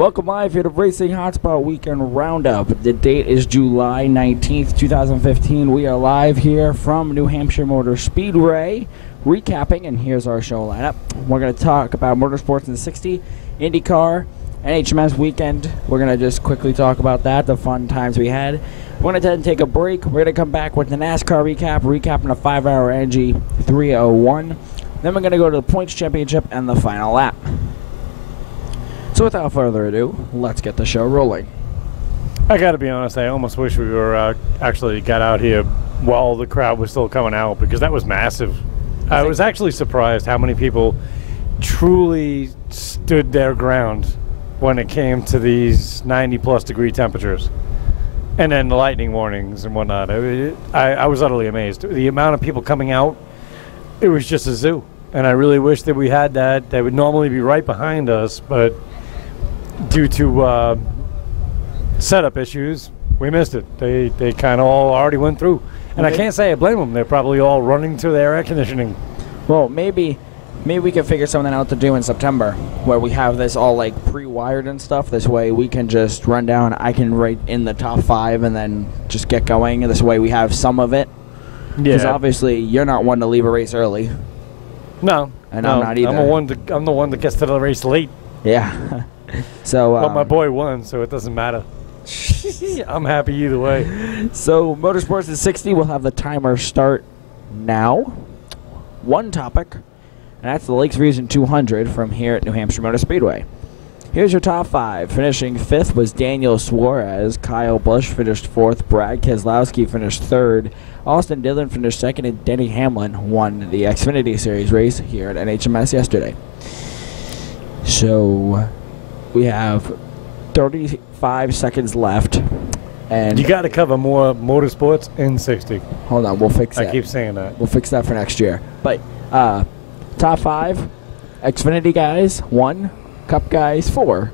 Welcome live here to Racing Hotspot Weekend Roundup. The date is July 19th, 2015. We are live here from New Hampshire Motor Speedway, recapping, and here's our show lineup. We're going to talk about motorsports in the 60, IndyCar, NHMS weekend. We're going to just quickly talk about that, the fun times we had. We're going to take a break. We're going to come back with the NASCAR recapping a 5-hour NG 301. Then we're going to go to the Points Championship and the final lap. So without further ado, let's get the show rolling. I gotta be honest, I almost wish we were actually got out here while the crowd was still coming out, because that was massive. I was actually surprised how many people truly stood their ground when it came to these 90-plus degree temperatures. And then the lightning warnings and whatnot. I was utterly amazed. The amount of people coming out, it was just a zoo. And I really wish that we had that. They would normally be right behind us, but due to setup issues, we missed it. They kind of all already went through. And I can't say I blame them. They're probably all running to their air conditioning. Well, maybe we can figure something out to do in September where we have this all like pre-wired and stuff. This way we can just run down. I can write in the top 5 and then just get going. This way we have some of it. Because obviously you're not one to leave a race early. No. And I'm not either. I'm the one that gets to the race late. Yeah. So, but my boy won, so it doesn't matter. I'm happy either way. So, Motorsports in 60 will have the timer start now. One topic, and that's the Lakes Region 200 from here at New Hampshire Motor Speedway. Here's your top 5. Finishing 5th was Daniel Suarez. Kyle Busch finished 4th. Brad Keselowski finished 3rd. Austin Dillon finished 2nd, and Denny Hamlin won the Xfinity Series race here at NHMS yesterday. So we have 35 seconds left. And you got to cover more motorsports in 60. Hold on, we'll fix that. I keep saying that. We'll fix that for next year. But top 5, Xfinity guys, 1. Cup guys, 4.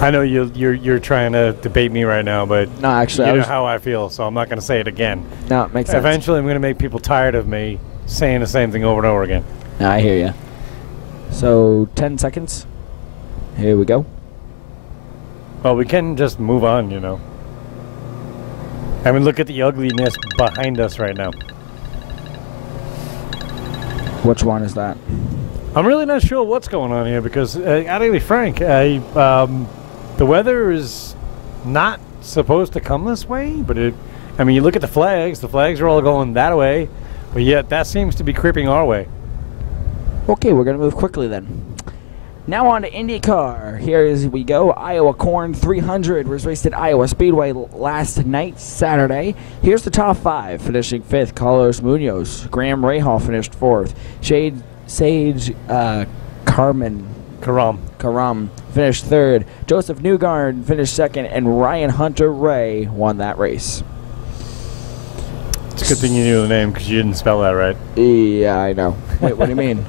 I know you're trying to debate me right now, but no, actually, you know how I feel, so I'm not going to say it again. No, it makes sense. Eventually, I'm going to make people tired of me saying the same thing over and over again. No, I hear you. So 10 seconds. Here we go. Well, we can just move on, you know. I mean, look at the ugliness behind us right now. Which one is that? I'm really not sure what's going on here because, I gotta be frank, the weather is not supposed to come this way, but I mean, you look at the flags are all going that way, but yet that seems to be creeping our way. Okay, we're going to move quickly then. Now on to IndyCar. Here we go. Iowa Corn 300 was raced at Iowa Speedway last night, Saturday. Here's the top 5. Finishing 5th, Carlos Munoz. Graham Rahal finished 4th. Sage Karam finished 3rd. Joseph Newgarden finished 2nd. And Ryan Hunter-Ray won that race. It's a good thing you knew the name because you didn't spell that right. Yeah, I know. Wait, what do you mean?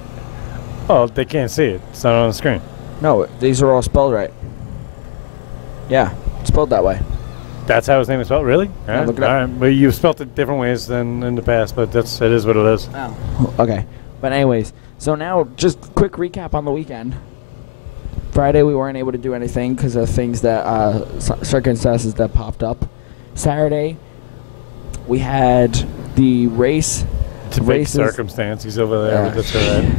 Oh, they can't see it. It's not on the screen. No, these are all spelled right. Yeah, it's spelled that way. That's how his name is spelled? Really? Yeah, look it up. All right. Well, you've spelled it different ways than in the past, but it is what it is. Oh. Okay. But anyways, so now just quick recap on the weekend. Friday we weren't able to do anything because of things that, circumstances that popped up. Saturday we had the race. It's a big circumstance. He's over there with this right.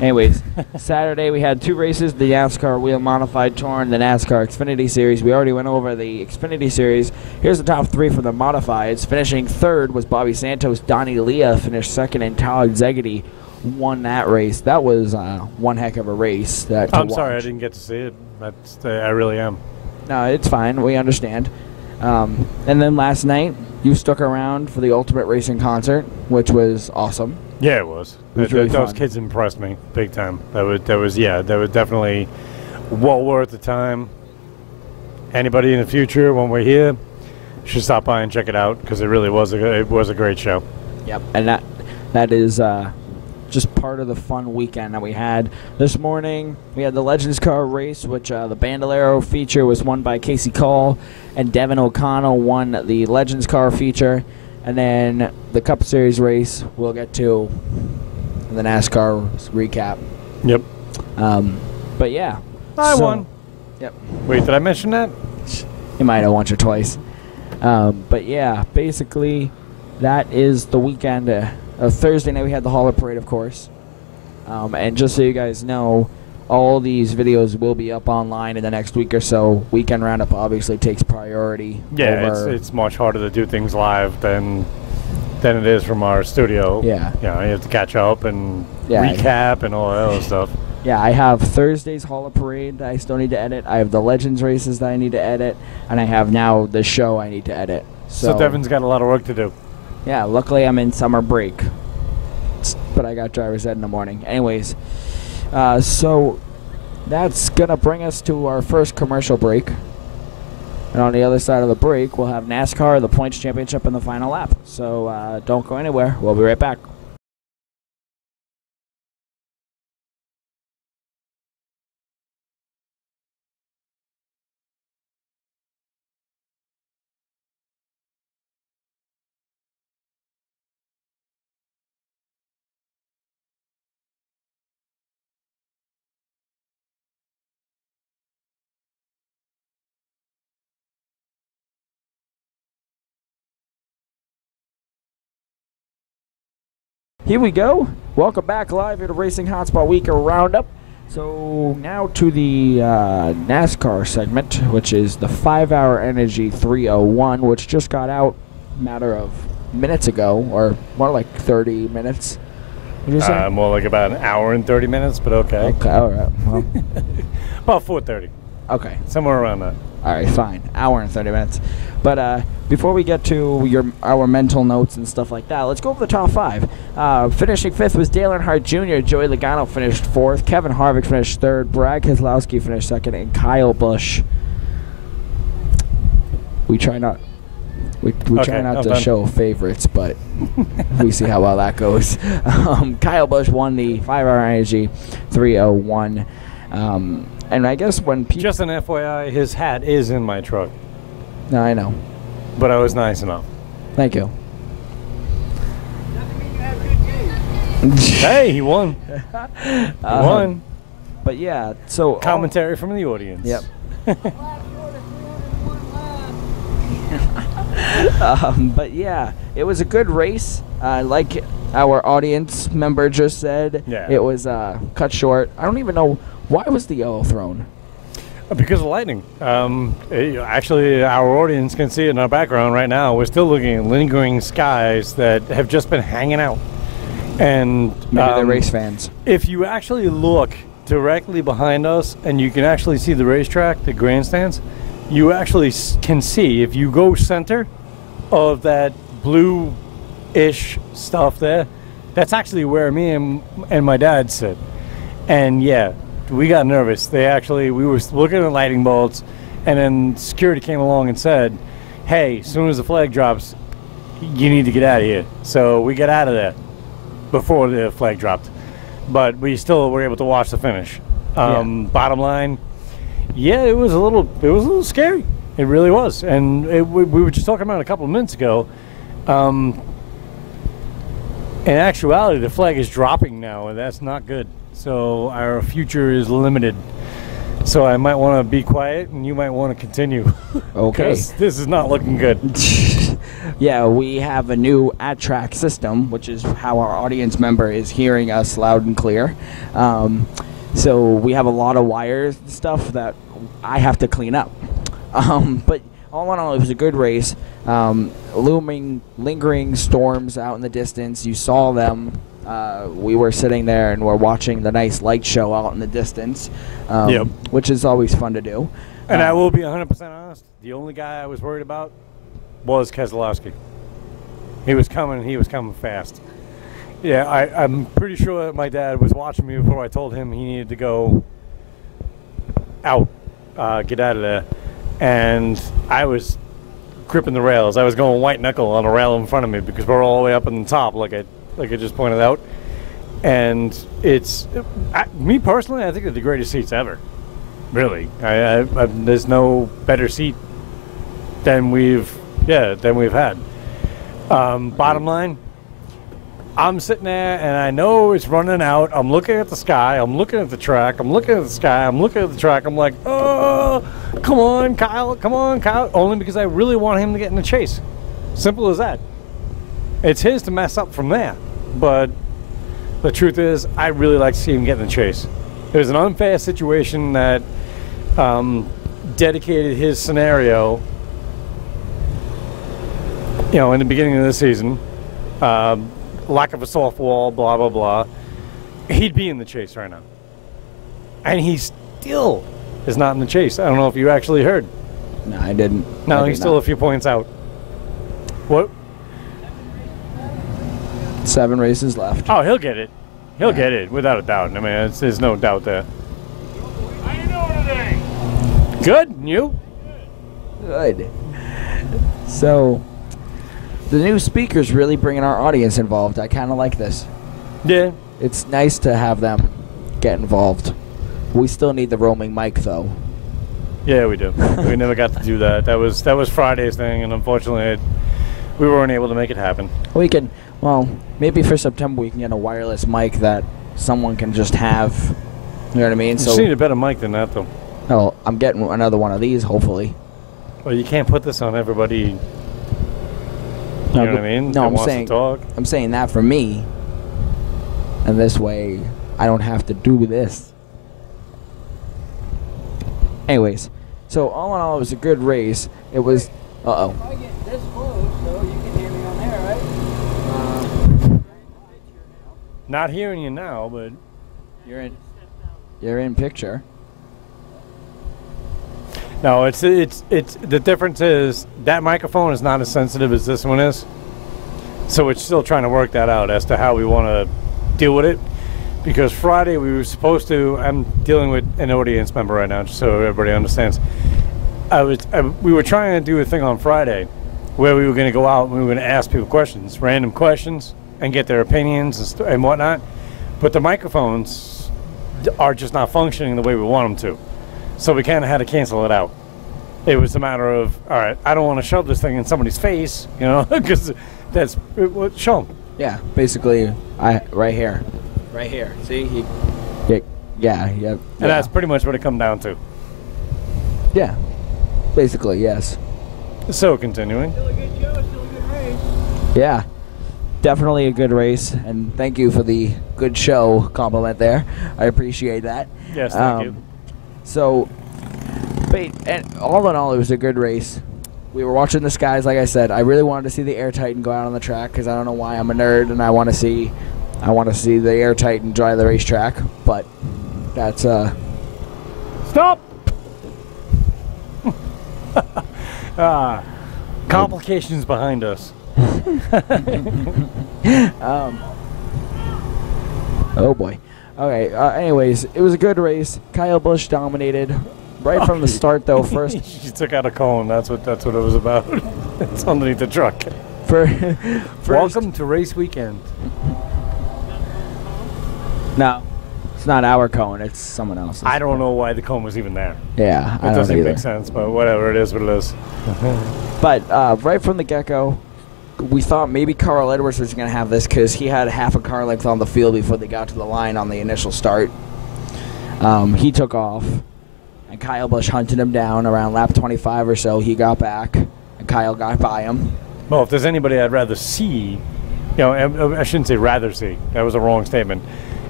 Anyways, Saturday we had 2 races, the NASCAR Wheel Modified Tour and the NASCAR Xfinity Series. We already went over the Xfinity Series. Here's the top 3 for the Modifieds. Finishing 3rd was Bobby Santos. Donnie Leah finished 2nd, and Todd Zegedy won that race. That was one heck of a race. I'm sorry I didn't get to see it. I really am. No, it's fine. We understand. And then last night, you stuck around for the Ultimate Racing concert, which was awesome. Yeah, it was. Really those kids impressed me big time. That was definitely well worth the time. Anybody in the future, when we're here, should stop by and check it out because it really was a great show. Yep, and that is just part of the fun weekend that we had. This morning, we had the Legends Car race, which the Bandolero feature was won by Casey Call, and Devin O'Connell won the Legends Car feature. And then the Cup Series race we'll get to in the NASCAR recap. Yep. But yeah. I won. Yep. Wait, did I mention that? You might have once or twice. But yeah, basically, that is the weekend. Thursday night we had the Hauler Parade, of course. And just so you guys know, all these videos will be up online in the next week or so. Weekend Roundup obviously takes priority. Yeah, it's much harder to do things live than it is from our studio. Yeah. You have to catch up and recap and all that other stuff. Yeah, I have Thursday's Hauler Parade that I still need to edit. I have the Legends races that I need to edit. And I have now the show I need to edit. So Devin's got a lot of work to do. Yeah, luckily I'm in summer break. But I got driver's ed in the morning. Anyways, so that's going to bring us to our first commercial break. And on the other side of the break, we'll have NASCAR, the Points Championship, and the final lap. So don't go anywhere. We'll be right back. Here we go. Welcome back live here to Racing Hotspot Weekend Roundup. So now to the NASCAR segment, which is the 5-hour Energy 301, which just got out a matter of minutes ago, or more like 30 minutes. What did you say? More like about an hour and 30 minutes, but okay. Okay, all right. Well, about 4:30. Okay. Somewhere around that. All right, fine. Hour and 30 minutes. But before we get to our mental notes and stuff like that, let's go over the top 5. Finishing 5th was Dale Earnhardt Jr. Joey Logano finished 4th. Kevin Harvick finished 3rd. Brad Keselowski finished 2nd. And Kyle Busch. We try not to show favorites, but we see how well that goes. Kyle Busch won the 5-hour Energy 301. And I guess when people... Just an FYI, his hat is in my truck. No, I know. But I was nice enough. Thank you. Doesn't mean you have good taste. Hey, he won. He won. But yeah, so... Commentary from the audience. Yep. But yeah, it was a good race. Like our audience member just said, it was cut short. I don't even know, why was the yellow thrown? Because of lightning. Actually, our audience can see it in our background right now. We're still looking at lingering skies that have just been hanging out. And maybe they're race fans. If you actually look directly behind us and you can actually see the racetrack, the grandstands, you actually can see, if you go center of that blue-ish stuff there, that's actually where me and my dad sit. And yeah, we got nervous. We were looking at lightning bolts, and then security came along and said, hey, as soon as the flag drops, you need to get out of here. So we got out of there before the flag dropped. But we still were able to watch the finish. Bottom line, yeah, it was a little scary. It really was. And we were just talking about it a couple of minutes ago. In actuality, the flag is dropping now, and that's not good. So our future is limited. So I might want to be quiet, and you might want to continue. Okay. This is not looking good. Yeah, we have a new at-track system, which is how our audience member is hearing us loud and clear. So we have a lot of wires and stuff that I have to clean up. But all in all, it was a good race. Lingering storms out in the distance. You saw them. We were sitting there and we're watching the nice light show out in the distance, which is always fun to do. And I will be 100% honest. The only guy I was worried about was Keselowski. He was coming fast. Yeah, I'm pretty sure that my dad was watching me before I told him he needed to go out, get out of there. And I was gripping the rails. I was going white knuckle on a rail in front of me because we're all the way up on the top, like I just pointed out. And it's, me personally, I think they're the greatest seats ever. Really. There's no better seat than we've had. Bottom line, I'm sitting there, and I know it's running out. I'm looking at the sky. I'm looking at the track. I'm looking at the sky. I'm looking at the track. I'm like, oh, come on, Kyle. Come on, Kyle. Only because I really want him to get in the chase. Simple as that. It's his to mess up from there. But the truth is, I really like to see him get in the chase. It was an unfair situation that dedicated his scenario, in the beginning of the season. Lack of a soft wall, blah, blah, blah. He'd be in the chase right now. And he still is not in the chase. I don't know if you actually heard. No, I didn't. No, he's still a few points out. What? 7 races left. Oh, he'll get it. He'll get it, without a doubt. I mean, there's no doubt there. How you doing today? Good, and you? Good. So, the new speaker's really bringing our audience involved. I kind of like this. Yeah. It's nice to have them get involved. We still need the roaming mic, though. Yeah, we do. We never got to do that. That was Friday's thing, and unfortunately, we weren't able to make it happen. We can, maybe for September we can get a wireless mic that someone can just have. You know what I mean? You just need a better mic than that, though. Oh, I'm getting another one of these, hopefully. Well, you can't put this on everybody. You know what I mean? No, I'm saying that for me. And this way, I don't have to do this. Anyways, so all in all, it was a good race. It was. Uh-oh. If I get this close, so you can hear me on there, right? Not hearing you now, but You're in picture. no, it's the difference is that microphone is not as sensitive as this one is. So it's still trying to work that out as to how we want to deal with it. Because Friday we were supposed to. I'm dealing with an audience member right now, just so everybody understands. We were trying to do a thing on Friday where we were going to go out and we were going to ask people questions, random questions, and get their opinions and whatnot. But the microphones are just not functioning the way we want them to. So we kind of had to cancel it out. It was a matter of, all right, I don't want to shove this thing in somebody's face, because that's show them. Yeah, basically, right here. Right here. See? Yeah. And that's pretty much what it come down to. Yeah. Basically, yes. So, continuing. Still a good show, still a good race. Yeah. Definitely a good race, and thank you for the good show compliment there. I appreciate that. Yes, thank you. So, and all in all, it was a good race. We were watching the skies, like I said. I really wanted to see the Air Titan go out on the track because I don't know why. I'm a nerd, and I want to see the Air Titan drive the racetrack. But that's Stop. Complications behind us. Oh boy. Okay. Anyways, it was a good race. Kyle Busch dominated right from the start, though. First, She took out a cone. That's what it was about. It's underneath the truck. Welcome to race weekend. No, it's not our cone. It's someone else's. I don't know why the cone was even there. Yeah, I It don't doesn't either. make sense, but whatever. It is what it is. But right from the get-go, we thought maybe Carl Edwards was going to have this because he had half a car length on the field before they got to the line on the initial start. He took off, and Kyle Busch hunted him down around lap 25 or so. He got back, and Kyle got by him. Well, if there's anybody I'd rather see, I shouldn't say rather see. That was a wrong statement.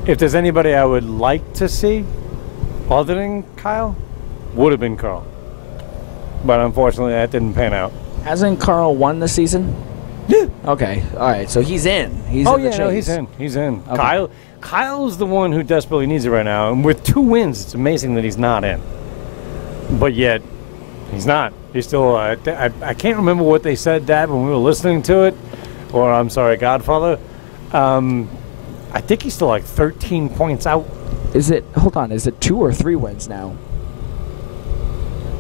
If there's anybody I would like to see, other than Kyle, would have been Carl. But unfortunately, that didn't pan out. Hasn't Carl won the season? Yeah. Okay, all right. So he's in. He's in the chase. No, he's in. He's in. Okay. Kyle's the one who desperately needs it right now. And with 2 wins, it's amazing that he's not in. But yet, he's not. He's still. I can't remember what they said, Dad, when we were listening to it, or I'm sorry, Godfather. I think he's still like 13 points out. Hold on, is it 2 or 3 wins now?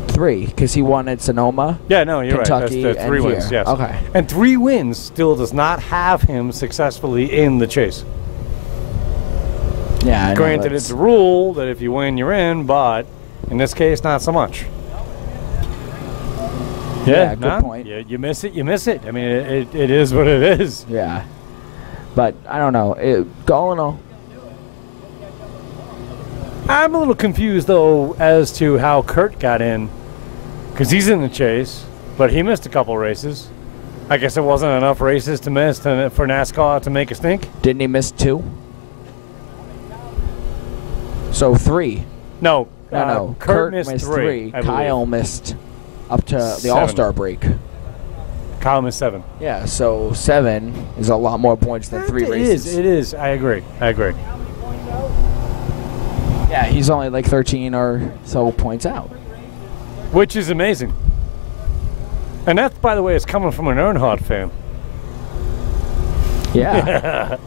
3, because he won at Sonoma. Yeah, no, you're Kentucky, right. That's 3 and wins, here. yes. Okay. And 3 wins still does not have him successfully in the chase. Yeah, I know, Granted, it's a rule that if you win, you're in, but in this case, not so much. Yeah, good point. You miss it, you miss it. I mean, it is what it is. Yeah. But I don't know. All in all, I'm a little confused, though, as to how Kurt got in, because he's in the chase, but he missed a couple races. I guess it wasn't enough races to miss for NASCAR to make a stink. didn't he miss 2? So 3. No. No. Kurt missed 3. Kyle missed up to the 7. All-Star break. Kyle missed 7. Yeah, so 7 is a lot more points than 3 races. It is. I agree. Yeah, he's only like 13 or so points out. Which is amazing. And that, by the way, is coming from an Earnhardt fan. Yeah.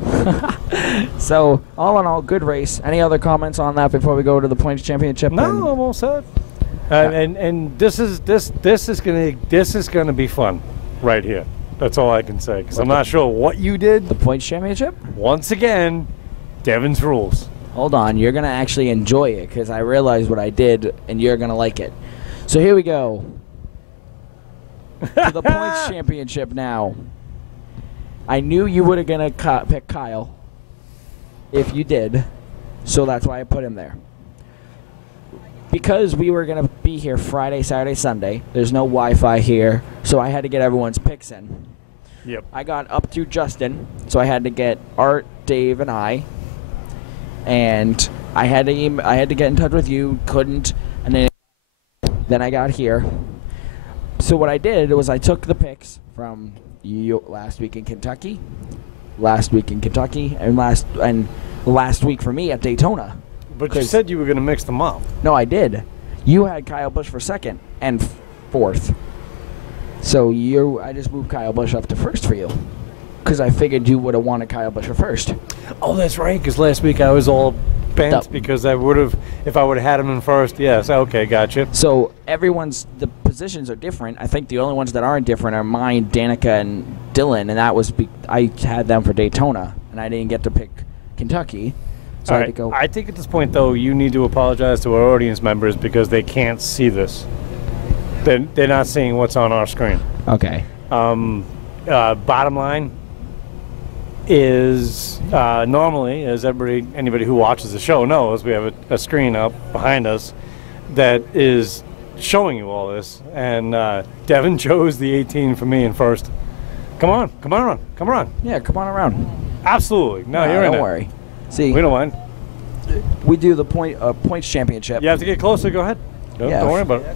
So, all in all, good race. Any other comments on that before we go to the points championship? No, I'm all set. And this is gonna be fun, right here. That's all I can say, because I'm not sure what you did. The points championship? Once again, Devin's rules. Hold on, you're gonna actually enjoy it because I realized what I did, and you're gonna like it. So here we go. To the points championship now. I knew you were gonna pick Kyle if you did, so that's why I put him there. Because we were gonna be here Friday, Saturday, Sunday. There's no Wi-Fi here, so I had to get everyone's picks in. Yep. I got up to Justin, so I had to get Art, Dave, and I. And I had to get in touch with you. Couldn't, and then I got here. So what I did was I took the picks from last week in Kentucky, and last week for me at Daytona. But you said you were going to mix them up. No, I did. You had Kyle Busch for second and fourth. So I just moved Kyle Busch up to first for you. Because I figured you would have wanted Kyle Busch for first. Oh, that's right, because last week I was all bent because I would have, if I would have had him in first, yes, okay, gotcha. So the positions are different. I think the only ones that aren't different are mine, Danica, and Dylan, and that was, I had them for Daytona, and I didn't get to pick Kentucky. So I had to go. I think at this point, though, you need to apologize to our audience members because they can't see this. They're not seeing what's on our screen. Okay. Bottom line is normally, as anybody who watches the show knows, we have a screen up behind us that is showing you all this. And Devin chose the 18 for me in first. Come on around. Yeah, come on around. Absolutely. No, you're in Don't it. worry. See, We don't mind. we do the points championship. You have to get closer. Go ahead. Don't worry about it.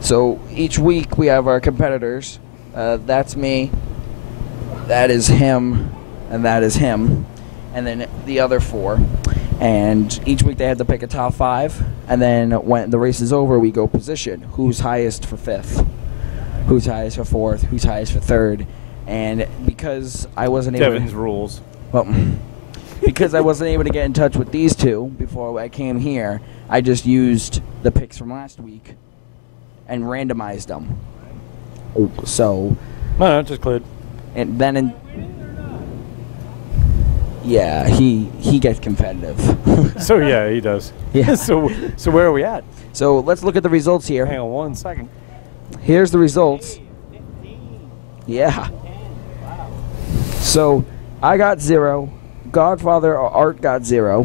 So each week we have our competitors. That's me. That is him. And that is him. And then the other 4. And each week they have to pick a top 5. And then when the race is over, we go position. Who's highest for 5th? Who's highest for 4th? Who's highest for 3rd? And because I wasn't able Devin's rules. Well, because I wasn't able to get in touch with these two before I came here, I just used the picks from last week and randomized them. So, No, just cleared. and then yeah, he gets competitive. So yeah, he does. Yeah. So where are we at? So let's look at the results here. Hang on 1 second. Here's the results. Yeah. So I got 0. Godfather Art got 0.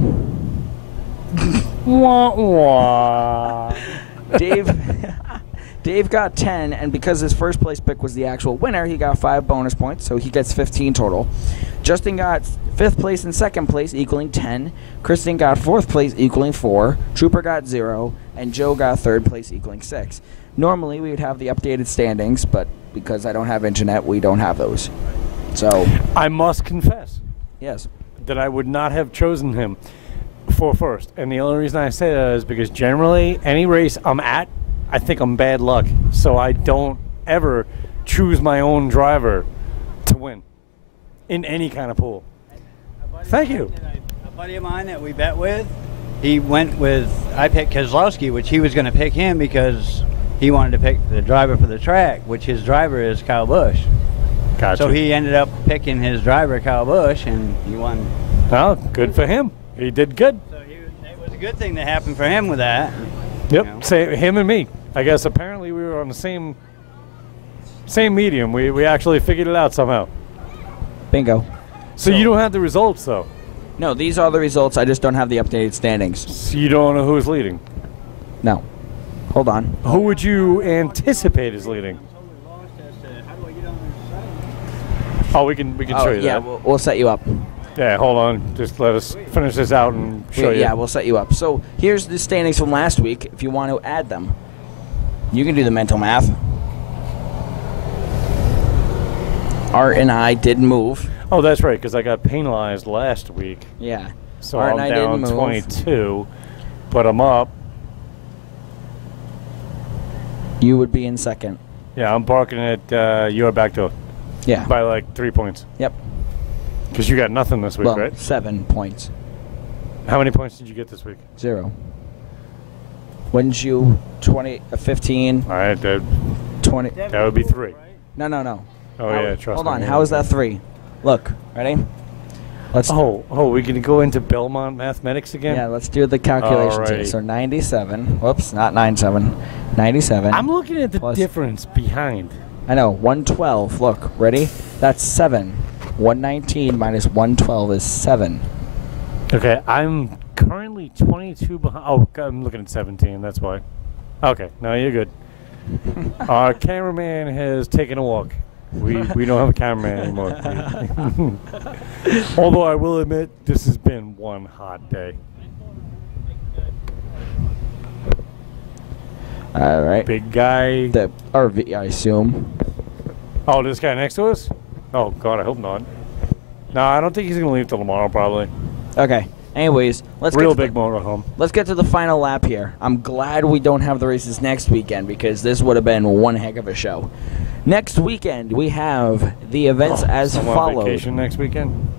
Wah, wah. Dave got 10, and because his first place pick was the actual winner, he got 5 bonus points, so he gets 15 total. Justin got 5th place and 2nd place, equaling 10. Kristen got 4th place, equaling 4. Trooper got 0, and Joe got 3rd place, equaling 6. Normally, we would have the updated standings, but because I don't have internet, we don't have those. So, I must confess yes. that I would not have chosen him for first. And the only reason I say that is because generally, any race I'm at, I think I'm bad luck. So I don't ever choose my own driver to win in any kind of pool. Thank you. A buddy of mine that we bet with, he went with, I picked Keselowski, which he was going to pick him because he wanted to pick the driver for the track, which his driver is Kyle Busch. Gotcha. So he ended up picking his driver, Kyle Busch, and he won. Well, good for him. He did good. So it was a good thing that happened for him with that. Yep, You know. say him and me. I guess apparently we were on the same medium. We actually figured it out somehow. Bingo. So you don't have the results, though? No, these are the results. I just don't have the updated standings. So you don't know who's leading? No. Hold on. Who would you anticipate is leading? Oh, we can show you yeah, that. we'll set you up. Yeah, hold on. Just let us finish this out and show you. Yeah, we'll set you up. So here's the standings from last week. If you want to add them, you can do the mental math. Art and I didn't move. Oh, that's right, because I got penalized last week. Yeah. So Art I'm and I down didn't move. 22, but I'm up. You would be in second. Yeah, I'm barking at your back door Yeah. by like 3 points. Yep. Because you got nothing this week, Well, right? 7 points. How many points did you get this week? 0. Wouldn't you 15, All right, that 20? would be 3. No. Oh, yeah, trust me. Hold on. How is that 3? Look. Ready? Let's. Oh, we're going to go into Belmont mathematics again? Yeah, let's do the calculations here. Alrighty. So 97. Whoops, not 97. 97. I'm looking at the plus- difference behind. I know. 112. Look. Ready? That's 7. 119 minus 112 is 7. Okay, I'm currently 22 behind. Oh, I'm looking at 17. That's why. Okay, no, you're good. Our cameraman has taken a walk. We don't have a cameraman anymore. Although I will admit, this has been one hot day. All right. Big guy. The RV, I assume. Oh, this guy next to us? Oh, God, I hope not. No, I don't think he's going to leave till tomorrow, probably. Okay. Anyways, let's Real get to big motorhome. Let's get to the final lap here. I'm glad we don't have the races next weekend because this would have been one heck of a show. Next weekend, we have the events as I'm on followed. vacation next weekend.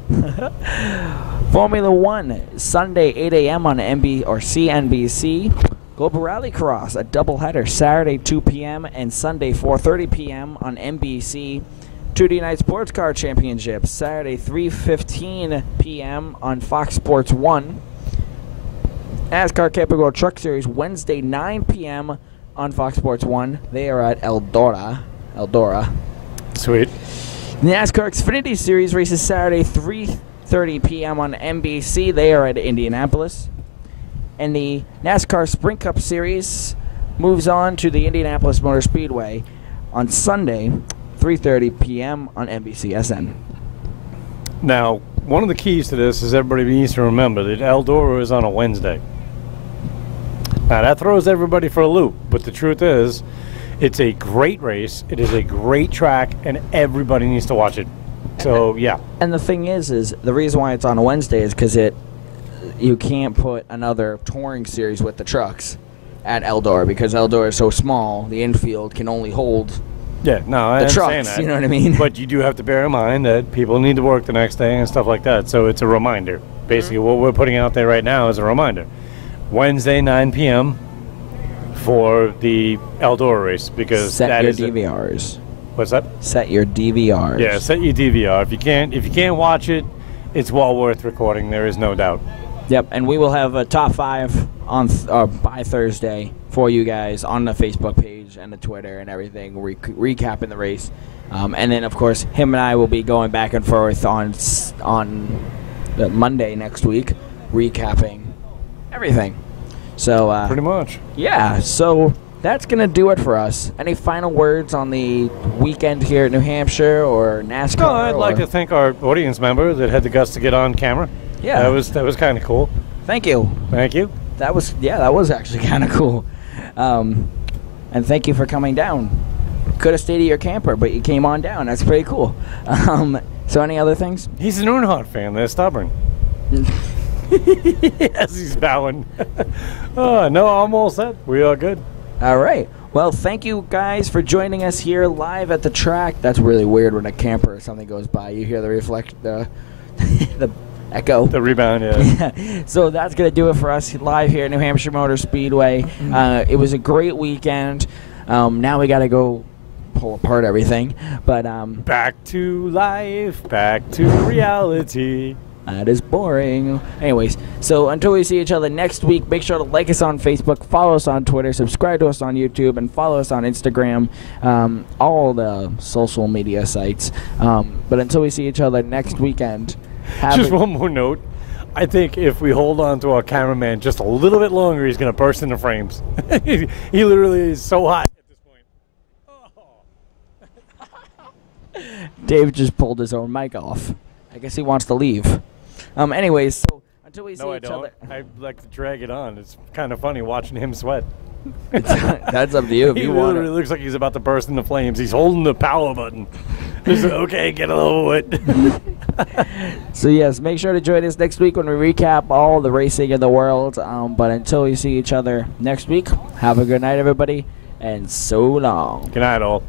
Formula One, Sunday 8 a.m. on CNBC. Global Rallycross, a doubleheader, Saturday 2 p.m. and Sunday 4:30 p.m. on NBC. 2D Night Sports Car Championship, Saturday 3:15 p.m. on Fox Sports 1. NASCAR Camping World Truck Series, Wednesday 9 p.m. on Fox Sports 1. They are at Eldora. Sweet. NASCAR Xfinity Series races Saturday 3:30 p.m. on NBC. They are at Indianapolis. And the NASCAR Sprint Cup Series moves on to the Indianapolis Motor Speedway on Sunday 3:30 p.m. on NBCSN. Now, one of the keys to this is everybody needs to remember that Eldora is on a Wednesday. Now, that throws everybody for a loop, but the truth is, it's a great race, it is a great track, and everybody needs to watch it. So, yeah. And the thing is the reason why it's on a Wednesday is because you can't put another touring series with the trucks at Eldora because Eldora is so small, the infield can only hold Yeah, no, I the understand trucks, that. you know what I mean? But you do have to bear in mind that people need to work the next day and stuff like that. So it's a reminder. Basically, what we're putting out there right now is a reminder. Wednesday, 9 p.m. for the Eldora race because Set that your is DVRs. What's that? Set your DVRs. Yeah, set your DVR. If you can't watch it, it's well worth recording. There is no doubt. Yep, and we will have a top 5 on by Thursday for you guys on the Facebook page and the Twitter and everything, recapping the race. And then, of course, him and I will be going back and forth on Monday next week, recapping everything. So Pretty much. yeah, so that's going to do it for us. Any final words on the weekend here at New Hampshire or NASCAR? No, I'd like to thank our audience member that had the guts to get on camera. Yeah. That was kind of cool. Thank you. Thank you. That was actually kind of cool. And thank you for coming down. Could have stayed at your camper, but you came on down. That's pretty cool. So any other things? He's an Earnhardt fan. They're stubborn. Yes, he's bowing. Oh, no, I'm all set. We are good. All right. Well, thank you guys for joining us here live at the track. That's really weird when a camper or something goes by. You hear the the echo. The rebound, yeah. So that's going to do it for us live here at New Hampshire Motor Speedway. It was a great weekend. Now we got to go pull apart everything. But Back to life, back to reality. that is boring. Anyways, so until we see each other next week, make sure to like us on Facebook, follow us on Twitter, subscribe to us on YouTube, and follow us on Instagram, all the social media sites. But until we see each other next weekend, Just one more note. I think if we hold on to our cameraman just a little bit longer, he's going to burst into frames. He literally is so hot at this point. Dave just pulled his own mic off. I guess he wants to leave. Anyways, so until we see each other. I like to drag it on. It's kind of funny watching him sweat. That's up to you. If He you want literally it. looks like he's about to burst into flames. He's holding the power button. Just, okay, get a little wet. So yes, make sure to join us next week when we recap all the racing in the world. But until we see each other next week, have a good night, everybody, and so long. Good night, all.